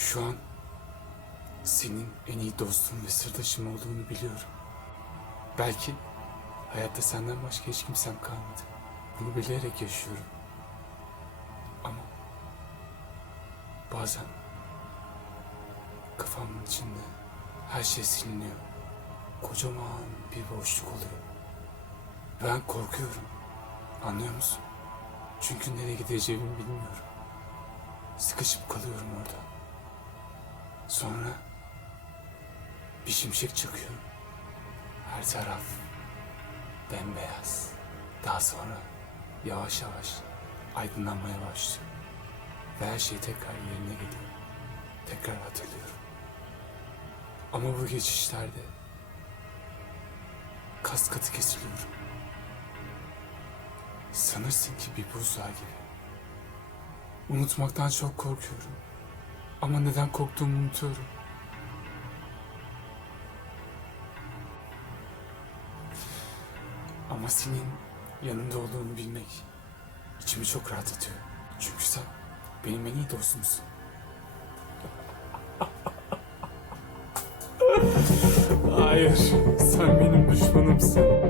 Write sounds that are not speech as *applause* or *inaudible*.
Şu an senin en iyi dostun ve sırdaşım olduğunu biliyorum. Belki hayatta senden başka hiç kimsem kalmadı. Bunu bilerek yaşıyorum. Ama bazen kafamın içinde her şey siliniyor. Kocaman bir boşluk oluyor. Ben korkuyorum. Anlıyor musun? Çünkü nereye gideceğimi bilmiyorum. Sıkışıp kalıyorum orada. Sonra bir şimşek çakıyor. Her taraf bembeyaz. Daha sonra yavaş yavaş aydınlanmaya başlıyor. Ve her şey tekrar yerine geliyor. Tekrar hatırlıyorum. Ama bu geçişlerde kas katı kesiliyorum. Sanırsın ki bir buzdağı gibi. Unutmaktan çok korkuyorum. Ama neden korktuğumu unutuyorum. Ama senin yanında olduğunu bilmek içimi çok rahatlatıyor. Çünkü sen benim en iyi dostumsun. *laughs* Hayır, sen benim düşmanımsın.